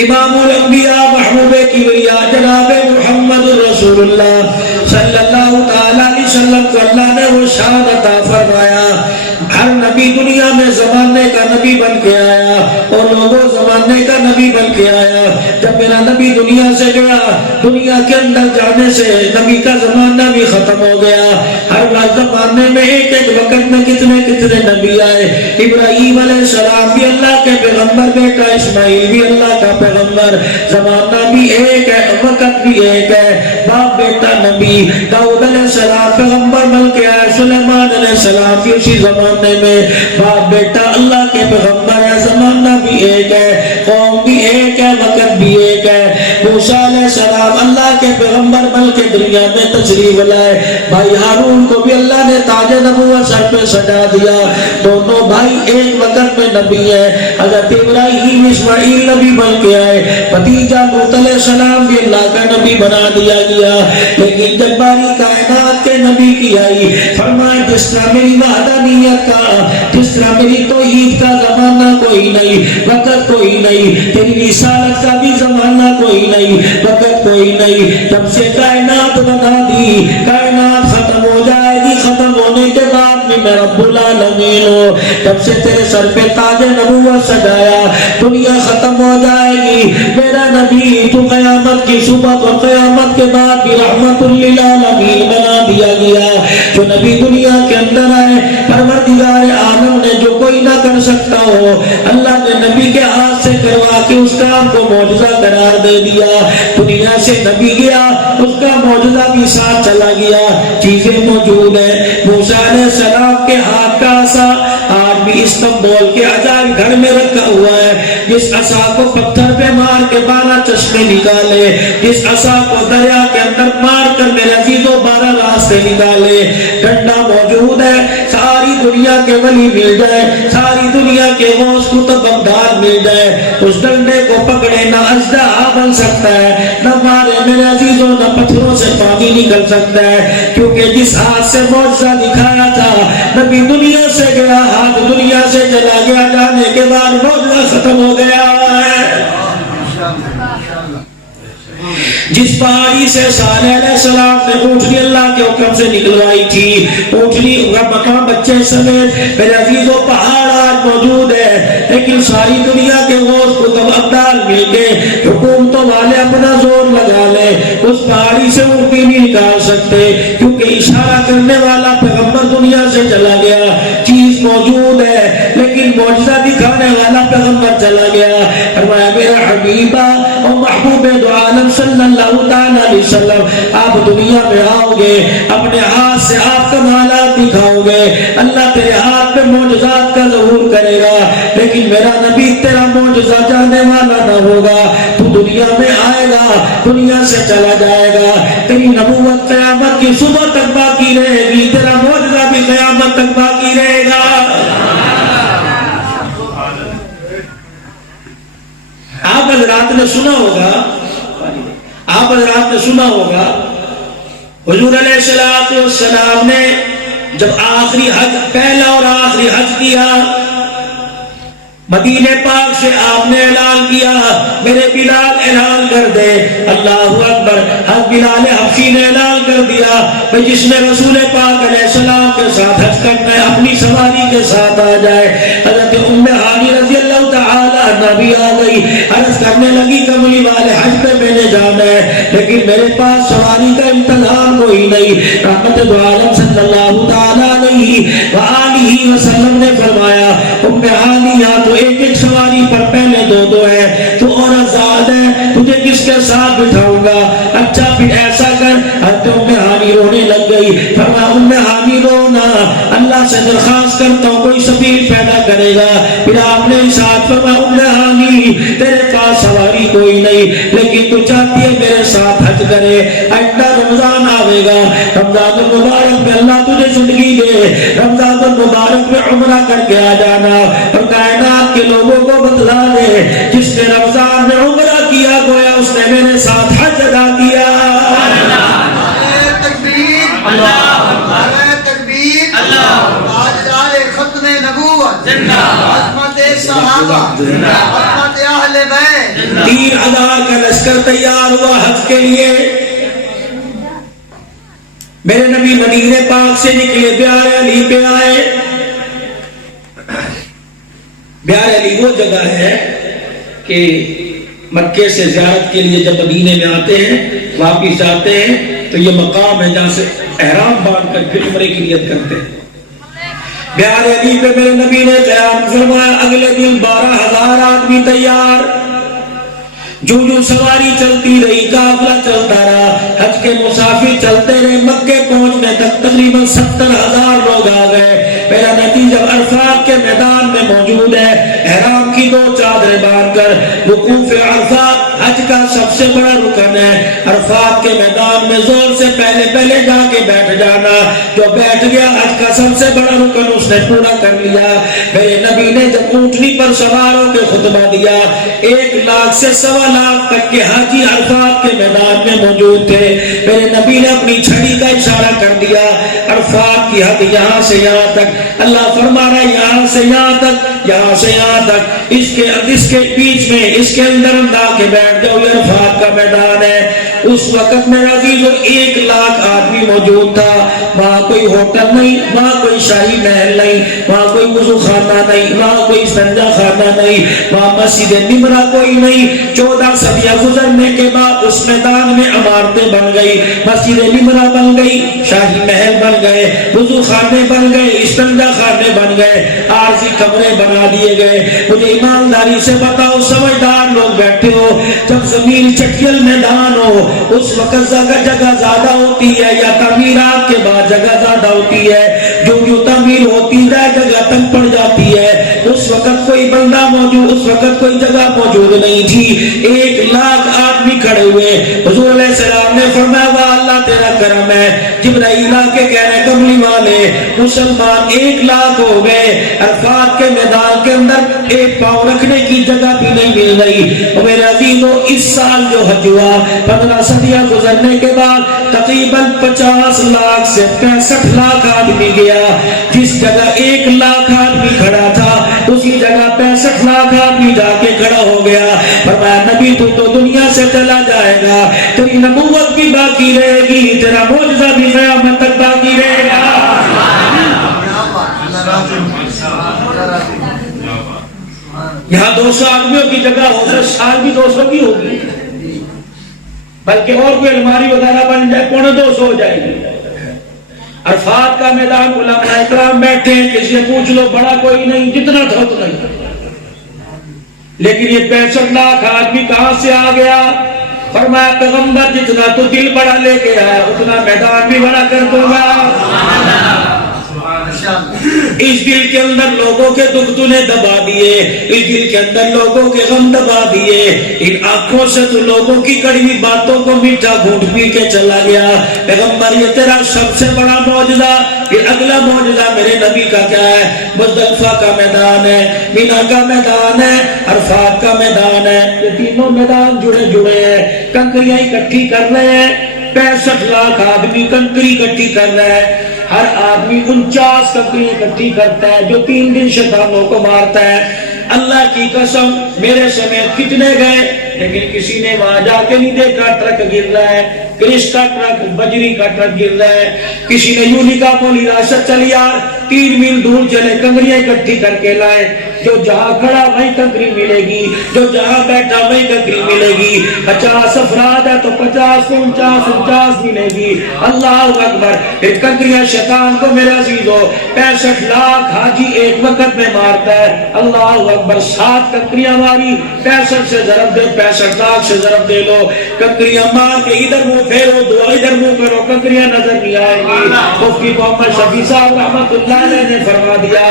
امام الانبیاء محبوب کبریا جناب محمد رسول اللہ صلی اللہ تعالی علیہ وسلم کو اللہ نے وہ شان عطا فرمایا. ہر نبی دنیا میں زمانے کا نبی بن کے آیا اور لوگوں زمانے کا نبی بن کے آیا. جب میرا نبی دنیا سے گیا, دنیا کے اندر جانے سے نبی کا زمانہ بھی ختم ہو گیا. ہر زمانے میں ایک ایک وقت میں کتنے کتنے نبی آئے. ابراہیم علیہ السلام بھی اللہ کے پیغمبر, بیٹا اسماعیل بھی اللہ کا پیغمبر. زمانہ بھی ایک ہے, وقت بھی ایک ہے, باپ بیٹا نبی. داؤد علیہ السلام پیغمبر بن کے آئے, سلیمان علیہ السلام بھی اسی زمانے میں باپ بیٹا اللہ کے پیغمبر ہے. زمانہ بھی ایک ہے, قوم بھی ایک ہے, وقت بھی ایک ہے. موسیٰ علیہ السلام اللہ کے پیغمبر بن کے دنیا میں تشریف لائے. بھائی ہارون کو بھی اللہ نے تاج نبوت سر پہ سجا دیا. دونوں بھائی ایک وقت میں نبی ہے. حضرت ابراہیم اسماعیل نبی بن کے آئے, بھتیجا لوط علیہ السلام بھی اللہ کا نبی بنا دیا گیا. لیکن جب باری کائنات کے نبی کی آئی, فرمایا جس طرح میری وحدانیت کا, جس طرح میری توحید کا زمانہ کوئی نہیں, وقت کوئی نہیں, تیری رسالت کا بھی زمانہ کوئی نہیں, وقت کوئی نہیں. جب سے کائنات بنا دی, کائنات ختم ہو جائے گی, ختم ہونے کے بعد بھی میں رب العالمین ہوں. جب سے تیرے سر پہ تاج نبوت سجایا, دنیا ختم ہو جائے گی, میرا نبی تو قیامت کی صبح اور قیامت کے بعد بھی رحمت للعالمین بنا دیا گیا. جو نبی دنیا کے اندر آئے, پروردگار عالم نے جو کوئی نہ کر سکتا ہو, اللہ نے نبی کے ہاتھ سے کروا کے اس کام کو معجزہ قرار دے دیا. دنیا سے نبی گیا, اس کا معجزہ بھی ساتھ چلا گیا. چیزیں موجود ہیں. موسیٰ علیہ السلام کے ہاتھ کا عصا آج بھی استنبول کے عجائب گھر میں رکھا ہوا ہے. جس عصا کو پتھر پہ مار کے 12 چشمے نکالے, جس عصا کو دریا کے اندر مار کر میرے عزیزوں 12 راستے نکالے. ڈنڈا موجود ہے, ساری دنیا کے ولی مل جائے, ساری دنیا کے غوث قطب ابدال مل جائے, اس ڈنڈے کو پکڑے نہ اژدہا بن سکتا ہے, نہ مارے میرے عزیزوں, نہ پتھروں سے پانی نکل سکتا ہے. کیونکہ جس ہاتھ سے معجزہ دکھایا تھا, نبی دنیا سے گیا, ہاتھ دنیا سے چلا گیا, جانے کے بعد معجزہ ختم ہو گیا ہے. جس پہاڑی سے صالح علیہ السلام نے اونٹنی اللہ کے حکم سے نکلوائی تھی, اونٹنی مکہ بچے سمیت میرے عزیزوں پہاڑ آج موجود ہے. لیکن ساری دنیا کے غوث قطب ابدال مل کے, حکومتوں والے اپنا زور لگا لے, اس پہاڑی سے اونٹنی نہیں نکال سکتے, کیونکہ اشارہ کرنے والا پیغمبر دنیا سے چلا گیا. چیز موجود ہے لیکن معجزہ دکھانے والا پیغمبر چلا گیا. فرمایا میرا حبیبہ اور محبوب دو عالم صلی اللہ تعالی علیہ وسلم, آپ دنیا میں آؤ گے, اپنے ہاتھ سے آپ کمالات دکھاؤ گے, اللہ تیرے ہاتھ میں معجزات کا ظہور کرے گا. لیکن میرا نبی تیرا معجزہ جانے والا نہ ہوگا. تو دنیا میں آئے گا, دنیا سے چلا جائے گا, تیری نبوت قیامت کی صبح تک باقی رہے گی, تیرا معجزہ بھی قیامت تک باقی رہے گا. آپ حضرات نے سنا ہوگا, آپ حضرات نے سنا ہوگا, حضور علیہ السلام نے جب آخری حج, پہلا اور آخری حج کیا, مدینے پاک سے آپ نے اعلان کیا, میرے بلال اعلان کر دے, اللہ اکبر. حضرت بلال حبشی نے اعلان کر دیا کہ جس نے رسول پاک علیہ السلام کے ساتھ حج کرنا ہے اپنی سواری کے ساتھ آ جائے. حضرت ام ہانی رضی اللہ تعالی عنہا بھی آ گئی, عرض کرنے لگی کملی والے حج پہ میں نے جانا ہے, لیکن میرے پاس سواری کا انتظام کوئی نہیں. رحمت دو عالم صلی اللہ تعالی علیہ وآلہ وسلم نے فرمایا, ام ہانی یا تو ایک ایک سواری پر پہلے دو ہے, تو عورت زاد ہے, تجھے کس کے ساتھ بٹھاؤں گا؟ اچھا پھر ایسا کر. حضرت ام ہانی رونے لگ گئی. فرمایا ام ہانی رونا, اللہ سے درخواست کرتا ہوں کوئی سفیر پیدا کرے گا. پھر آپ نے ارشاد فرمایا ام ہانی تیرے پاس سواری کوئی نہیں, لیکن تو چاہتی ہے میرے ساتھ حج کرے, آئندہ رمضان آئے گا, رمضان المبارک میں اللہ تجھے زندگی دے, رمضان المبارک میں عمرہ کر کے آ جانا, اور کائنات کے لوگوں کو بتلا دے جس نے رمضان میں عمرہ کیا گویا اس نے میرے ساتھ حج ادا کیا. تکبیر, اللہ تکبیر, اللہ ختم نبوت, عظمت صحابہ, عظمت اہل 3000 کا لشکر تیار ہوا حج کے لیے. میرے نبی مدینے پاک سے نکلے, بیار علی پہ آئے. بیار علی وہ جگہ ہے کہ مکے سے زیارت کے لیے جب مدینے میں آتے ہیں, واپس آتے ہیں, تو یہ مقام ہے جہاں سے احرام باندھ کر پھر عمرے کی نیت کرتے ہیں. بیار علی پہ میرے نبی نے قیام فرمایا. اگلے دن 12000 آدمی تیار. جو سواری چلتی رہی, قافلہ چلتا رہا, حج کے مسافر چلتے رہے. مکے پہنچنے تک تقریباً 70,000 لوگ آ گئے. میرا نبی جب عرفات کے میدان میں موجود ہے, احرام کی 2 چادریں باندھ کر, وقوف عرفات حج کا سب سے بڑا رکن ہے. عرفات کے میدان میں زور سے پہلے جا کے بیٹھ جانا. جو بیٹھ گیا حج کا سب سے بڑا رکن اس نے پورا کر لیا. میرے نبی نے جب اونٹنی پر سوار ہو کے خطبہ دیا, 1 لاکھ سے 1.25 لاکھ تک کے حاجی عرفات کے میدان میں موجود تھے. میرے نبی نے اپنی چھڑی کا اشارہ کر دیا, عرفات کی حد یہاں سے یہاں تک. اللہ فرما رہا ہے یہاں سے یہاں تک, یہاں سے یہاں تک, اس کے بیچ میں, اس کے اندر آ کے بیٹھ جاؤ. یہ عرفات کا میدان ہے. اس وقت میرا عزیزو 1 لاکھ آدمی موجود تھا. وہاں کوئی ہوٹل نہیں, وہاں کوئی شاہی محل نہیں, وہاں کوئی وضو خانہ نہیں, وہاں کوئی استنجا خانہ نہیں, وہاں مسجد نمرہ کوئی نہیں. 14 صدیاں گزرنے کے بعد اس میدان میں عمارتیں بن گئی, مسجد نمرہ بن گئی, شاہی محل بن گئے, وضو خانے بن گئے, استنجا خانے بن گئے, عارضی کمرے بنا دیے گئے. مجھے ایمانداری سے بتاؤ, سمجھدار لوگ بیٹھے ہو, جب زمین چٹیل میدان ہو اس وقت جگہ زیادہ ہوتی ہے یا تعمیرات کے بعد جگہ زیادہ ہوتی ہے؟ جو تعمیر ہوتی ہے جگہ تنگ پڑ جاتی ہے. اس وقت کوئی بندہ موجود, اس وقت کوئی جگہ موجود نہیں تھی. 1 لاکھ آدمی کھڑے ہوئے. حضور علیہ السلام نے فرمایا واہ اللہ تیرا کرم ہے. جبرائیل آ کے کہہ رہے کملی والے مسلمان 1 لاکھ ہو گئے. عرفات کے میدان کے اندر 1 پاؤں رکھنے کی جگہ بھی نہیں مل رہی. اور میرے عزیزو اس سال جو حج ہوا 15 صدیاں گزرنے کے بعد تقریباً 50 لاکھ سے 65 لاکھ آدمی گیا. جس جگہ 1 لاکھ آدمی کھڑا تھا اسی جگہ 65 لاکھ آدمی جا کے کھڑا ہو گیا. فرمایا نبی تو دنیا سے چلا جائے گا, تیری نبوت بھی باقی رہے گی, تیرا معجزہ بھی قیامت تک باقی رہے گا. یہاں 200 آدمیوں کی جگہ ہو تو سال بھی 200 کی ہوگی, بلکہ اور کوئی الماری وغیرہ بن جائے 250 ہو جائے گی. عرفات کا میدان علماء اکرام بیٹھے ہیں, کسی سے پوچھ لو بڑا کوئی نہیں, جتنا تھا اتنا ہی. لیکن یہ 65 لاکھ آدمی کہاں سے آ گیا؟ فرمایا پیغمبر جتنا تو دل بڑا لے کے آیا اتنا میدان بھی بڑا کر دوں گا. اس دل کے اندر لوگوں کے دکھ تو نے دبا دیے, اس دل کے اندر لوگوں کے غم دبا دیے, ان آنکھوں سے تو لوگوں کی کڑوی باتوں کو میٹھا گھونٹ پی کے چلا گیا. پیغمبر یہ تیرا سب سے بڑا معجزہ. پھر اگلا معجزہ میرے نبی کا کیا ہے؟ مزدلفہ کا میدان ہے, مینا کا میدان ہے, عرفات کا میدان ہے. یہ تینوں میدان جڑے ہیں. کنکریاں اکٹھی کر رہے ہیں, 65 لاکھ آدمی کنکری اکٹھی کر رہے ہیں. ہر آدمی 49 کنکریاں اکٹھی کرتا ہے جو 3 دن شیطانوں کو مارتا ہے. اللہ کی قسم میرے سمیت کتنے گئے, لیکن کسی نے وہاں جا کے نہیں دیکھا ٹرک گر رہا ہے, کرش کا ٹرک, بجری کا ٹرک گر رہا ہے. کسی نے یوں نہیں کہا مولی راست چل یار 3 میل دور چلے, کنکریاں اکٹھی کر کے لائے. جو جہاں کھڑا وہیں کنکری ملے گی, جو جہاں بیٹھا وہیں کنکری ملے گی. 50 افراد ہے تو 50 کو 49 ملے گی. اللہ اکبر. پھر کنکریاں شیطان کو میرے عزیزو 65 لاکھ حاجی ایک وقت میں مارتا ہے. اللہ اکبر. 7 کنکریاں ماری, 65 سے ضرب دے, 65 لاکھ سے ضرب دے لو. کنکریاں مار کے ادھر منہ پھیرو, دعا ادھر منہ کرو, کنکریاں نظر نہیں آئیں گی. مفتی محمد شفیع صاحب رحمت اللہ علیہ نے فرما دیا,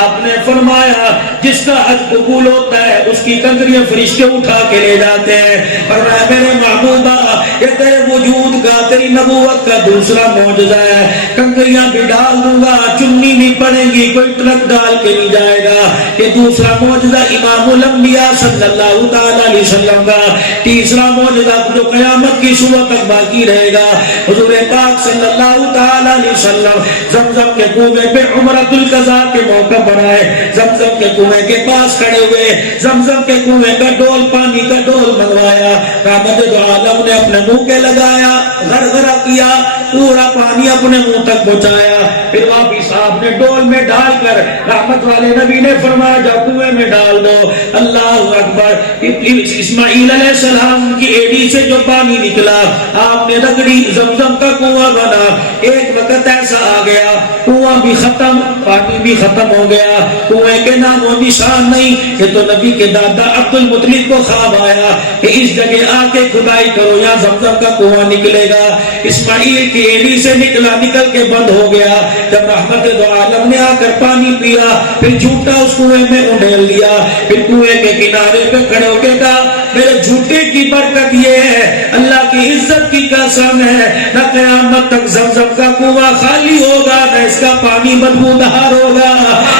آپ نے فرمایا جس کا حج قبول ہوتا ہے اس کی کنکریاں فرشتے اٹھا کے لے جاتے ہیں. فرمایا میرے محبوبہ یہ تیرے وجود کا, تیری نبوت کا دوسرا معجزہ ہے، کنکریاں بھی ڈال دوں گا، چنی نہیں پڑے گی، کوئی ٹرک ڈال کے نہیں جائے گا۔ یہ دوسرا معجزہ امام الانبیاء صلی اللہ تعالی علیہ وسلم کا۔ تیسرا معجزہ جو قیامت کی صبح تک باقی رہے گا، حضور پاک صلی اللہ تعالی علیہ وسلم زمزم کے کنویں پہ عمرۃ القضاء کے موقع پر آئے، زمزم کے کنویں کے پاس کھڑے ہوئے، زمزم کے کنویں کا ڈول، پانی کا ڈول منگوایا، رحمت دو عالم نے اپنے منہ کے لگایا، غرغرہ کیا، پورا پانی اپنے منہ تک پہنچایا، پھر واپس صاحب نے ڈول میں ڈال کر رحمت والے نبی نے فرمایا جا کنویں میں ڈال دو۔ اللہ اکبر، اسماعیل علیہ السلام کی ایڑی سے جو پانی نکلا آپ نے رگڑی، زمزم کا کنواں بنا۔ ایک وقت ایسا آ گیا کنواں بھی ختم، پانی بھی ختم ہو گیا، کنویں کے نام و نشان نہیں۔ یہ تو نبی کے دادا عبد المطلب کو خواب آیا کہ اس جگہ آ کے کھدائی کرو، یہاں زمزم کا کنواں نکلے گا۔ اسماعیل کی ایڑی سے نکلا، نکل کے بند ہو گیا۔ جب رحمت دو عالم نے آ کر پانی پیا، پھر جھوٹا اس کنویں میں اڈیل لیا، پھر کنویں کے کنارے پہ کھڑے ہو کے کہا میرے جھوٹے کی برکت یہ ہے، اللہ کی عزت کی قسم ہے، نہ قیامت تک زمزم کا کنواں خالی ہوگا نہ اس کا پانی بدبودار ہوگا۔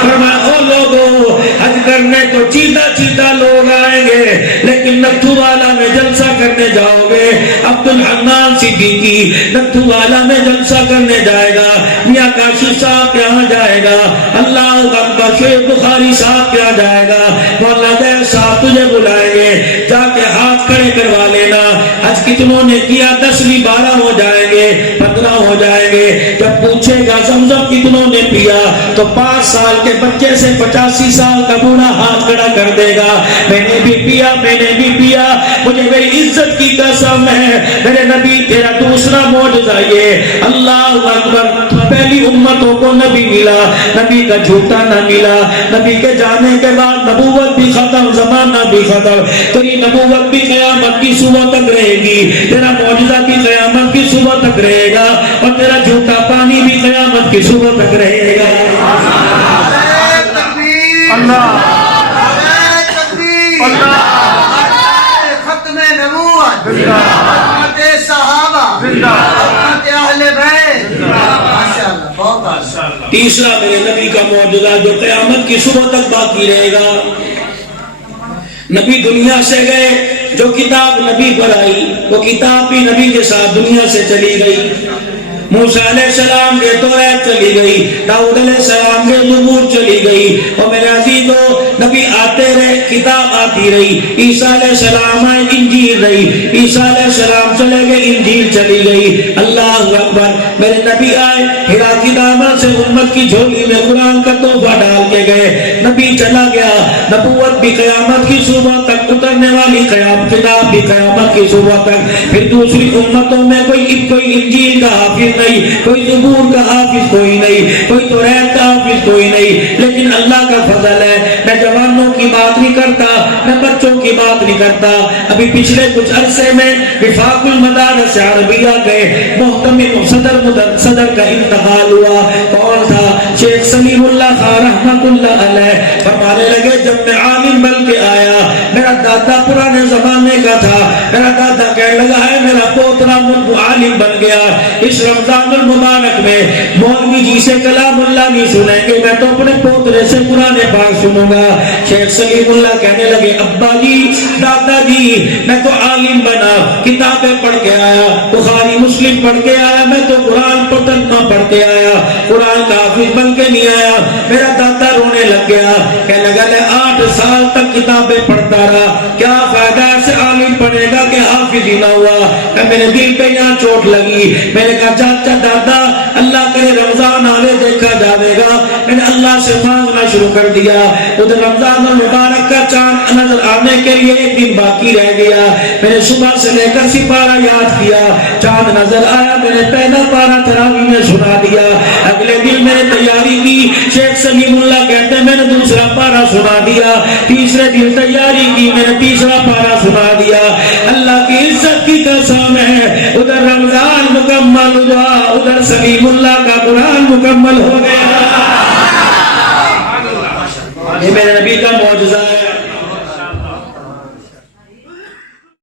فرمایا او لوگو، حج کرنے تو چیتا چیتا لوگ آئیں گے، لیکن نتھو والا میں جلسہ کرنے جاؤ گے۔ عبد الحنان صدیقی نتھو والا میں جلسہ کرنے جائے گا، میاں کاشف صاحب کہاں جائے گا، اللہ اکبر، شیخ بخاری صاحب کہاں جائے گا، مولانا دیر صاحب تجھے بلائیں گے، جا کے ہاتھ کھڑے کروا لینا۔ حج کتنوں نے کیا؟ 10 بھی 12 ہو جائیں گے، 15 ہو جائیں گے۔ جب پوچھے گا زمزم کتنوں نے پیا تو 5 سال کے بچے سے 85 سال کا بوڑھا ہاتھ کھڑا کر دے گا، میں نے بھی پیا، میں نے بھی پیا، مجھے میری عزت کی قسم ہے میرے نبی تیرا دوسرا معجزہ یہ۔ اللہ اکبر، پہلی امتوں کو نبی ملا، نبی کا جھوٹا نہ ملا، نبی کے جانے کے بعد نبوت بھی ختم، زمانہ بھی ختم، تیری نبوت بھی قیامت کی صبح تک رہے گی، تیرا معجزہ بھی قیامت کی صبح تک رہے گا، اور تیرا جھوٹا پانی بھی قیامت کی صبح تک رہے گا۔ اللہ ختم نبوت، حکمت صحابہ، حکمت اہل بیت، ماشاءاللہ بہت اچھا۔ تیسرا میرے نبی کا معجزہ جو قیامت کی صبح تک باقی رہے گا، نبی دنیا سے گئے، جو کتاب نبی پر آئی وہ کتاب بھی نبی کے ساتھ دنیا سے چلی گئی۔ موسیٰ علیہ السلام کے توریت چلی گئی، داؤد علیہ السلام کے زبور چلی گئی، اور میرے عزیزو نبی آتے رہے، کتاب آتی رہی، عیسیٰ علیہ السلام آئے، انجیل رہی، عیسیٰ علیہ السلام چلے گئے، انجیل چلی گئی۔ اللہ اکبر، میرے نبی آئے، ہرا کی دامن سے امت کی جھولی میں قرآن کا تحفہ ڈال کے گئے، نبی چلا گیا، نبوت بھی قیامت کی صبح تک اترنے والی، کتاب بھی قیامت کی صبح تک۔ پھر دوسری امتوں میں کوئی انجیل کا حافظ نہیں، کوئی زبور کا حافظ کوئی نہیں، کوئی توریت کا حافظ کوئی نہیں، لیکن اللہ کا فضل ہے، میں جوانوں کی بات نہیں کرتا، میں بچوں کی بات نہیں کرتا۔ ابھی پچھلے کچھ عرصے میں وفاق المدارس عربیہ گئے، محتمم صدر کا انتقال ہوا، کون تھا؟ شیخ سلیم اللہ خان رحمت اللہ علیہ۔ فرمانے لگے جب میں عالم بن کے آیا، میرا دادا پرانے زمانے کا تھا، میرا دادا کہنے لگا ہے میرا پوترا عالم بن گیا، اس رمضان المبارک میں مولوی جی سے کلام اللہ نہیں سنیں گے، میں تو اپنے پوترے سے قرآن پاک سنوں گا۔ شیخ سلیم اللہ کہنے لگے ابا جی، دادا جی، میں تو عالم بنا، کتابیں پڑھ کے آیا، بخاری مسلم پڑھ کے آیا، میں تو قرآن ترجمہ پڑھ کے آیا، قرآن کا حافظ بن کے نہیں آیا۔ میرا دادا رونے لگ گیا، کہنے لگا 8 سال تک کتابیں پڑھتا رہا، کیا فائدہ ایسے عالم پڑھے گا کہ حافظ ہی نہ ہوا؟ کہ میرے دل پہ یہاں چوٹ لگی، میں نے کہا چاچا دادا اللہ کرے رمضان آوے دیکھا جاوے گا۔ میں نے اللہ سے مانگنا شروع کر دیا، ادھر رمضان المبارک کا چاند نظر آنے کے لیے 1 دن باقی رہ گیا، میں نے صبح سے لے کر سپارہ یاد کیا، چاند نظر آیا، میں نے پہلا پارہ تراویح میں سنا دیا، اگلے دن میں نے تیاری کی، شیخ سلیم اللہ کہتے ہیں میں نے دوسرا پارہ سنا دیا، تیسرے دن تیاری کی، میں نے تیسرا پارہ سنا دیا۔ اللہ کی عزت کی قسم ہے، ادھر رمضان مکمل ہوا، ادھر سلیم اللہ کا قرآن مکمل ہو گیا۔ یہ میرے نبی کا معجزہ ہے۔